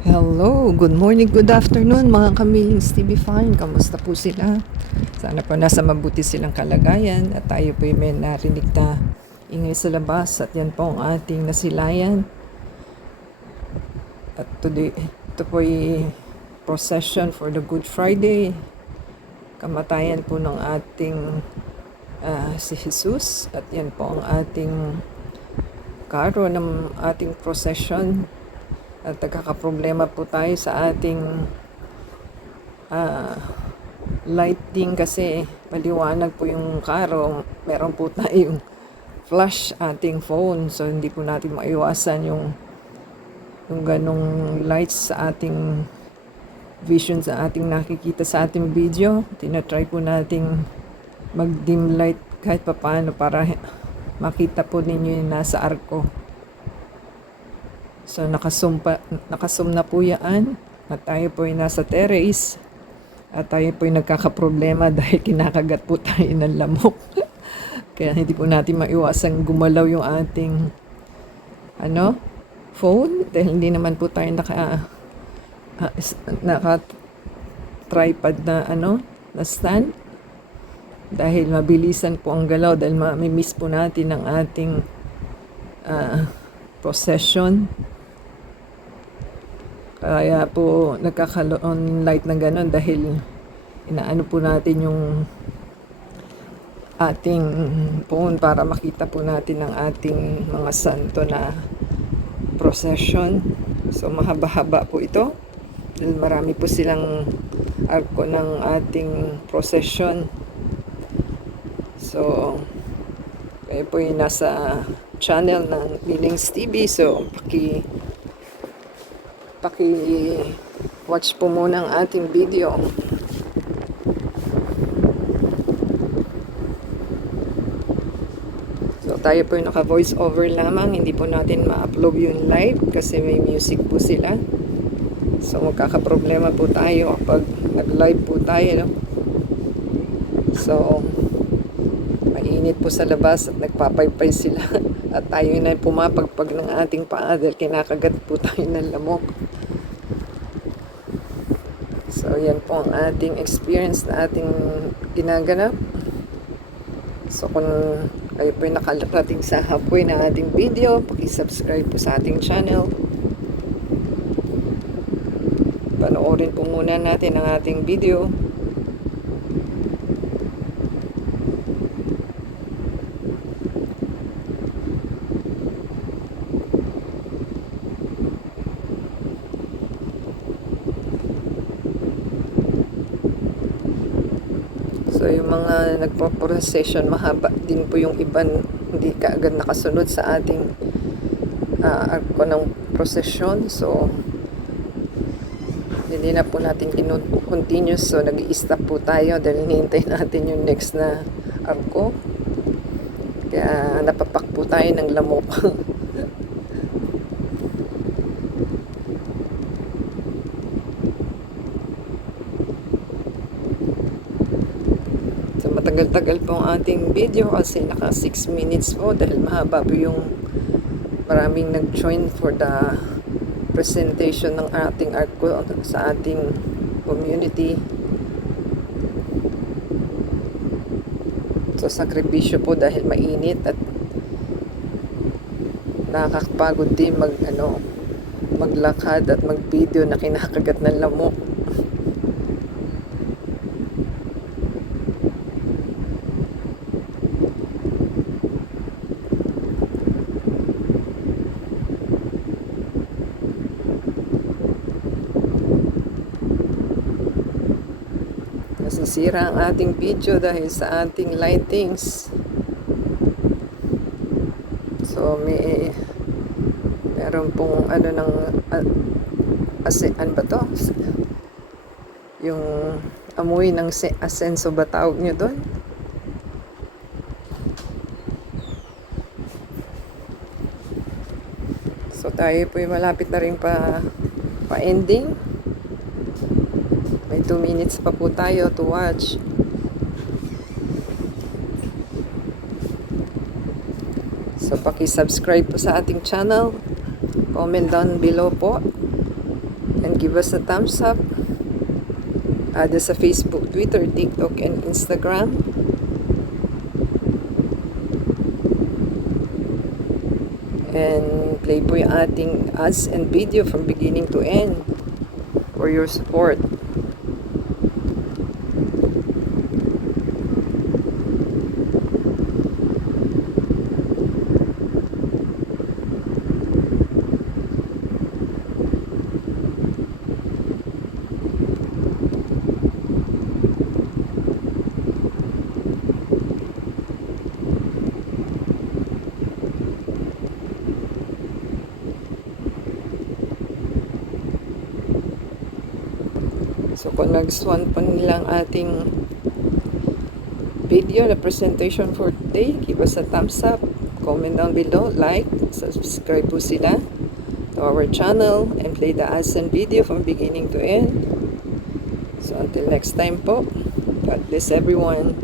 Hello, good morning, good afternoon mga kamilings TV fan. Kamusta po sila? Sana po nasa mabuti silang kalagayan at tayo po may narinig na ingay sa labas at yan po ang ating nasilayan. At today, ito po ay procession for the Good Friday. Kamatayan po ng ating si Jesus at yan po ang ating karo ng ating procession. At nagkakaproblema po tayo sa ating lighting kasi maliwanag po yung karo. Meron po tayong flash ating phone. So hindi po natin maiwasan yung ganong lights sa ating vision, sa ating nakikita sa ating video. Tinatry po nating mag-dim light kahit papaano para makita po ninyo yung nasa arko. So nakasum na po yan at tayo po ay nasa terrace at tayo po ay nagkakaproblema dahil kinakagat po tayo ng lamok. Kaya hindi po natin maiwasan gumalaw yung ating phone dahil hindi naman po tayo naka tripod na na stand dahil mabilisan po ang galaw dahil mamimiss po natin ang ating procession. Kaya po nagkakaloon light na gano'n dahil inaano po natin yung ating phone para makita po natin ang ating mga santo na procession. So mahaba-haba po ito dahil marami po silang arko ng ating procession. So kayo po yung nasa channel ng Milings TV, so watch po muna ang ating video. So tayo po yung naka voice over lamang, hindi po natin ma-upload yung live kasi may music po sila. So magkakaproblema po tayo kapag nag-live po tayo, no? So mainit po sa labas at nagpapaypay sila at tayo na pumapagpag ng ating paa dahil kinakagat po tayo ng lamok. So yan po ang ating experience na ating ginaganap. So kung kayo po nakarating sa halfway na ating video, paki-subscribe po sa ating channel. Panoorin po muna natin ang ating video. So yung mga nagpo-procession, mahaba din po yung iban, hindi kaagad nakasunod sa ating arko ng procession. So hindi na po natin continuous, so nag-i-stop po tayo dahil hinihintay natin yung next na arko. Kaya napapak po tayo ng lamok. Matagal-tagal po ang ating video kasi naka 6 minutes po dahil mahaba po yung maraming nag-join for the presentation ng ating art ko sa ating community. So sakripisyo po dahil mainit at nakakapagod din maglakad at mag-video na kinakagat ng lamok. Nasisira ang ating video dahil sa ating lightings. So meron pong ano ba to? Yung amoy ng asenso ba tawag nyo doon? So tayo po malapit na rin pa-ending. May 2 minutes pa po tayo to watch. So paki-subscribe po sa ating channel. Comment down below po. give us a thumbs up. Add us sa Facebook, Twitter, TikTok, and Instagram. And play po yung ating ads and video from beginning to end for your support. So kung nagustuhan po nila ang ating video na presentation for today, give us a thumbs up, comment down below, like, subscribe po sila to our channel, and play the ads and video from beginning to end. So until next time po, God bless everyone.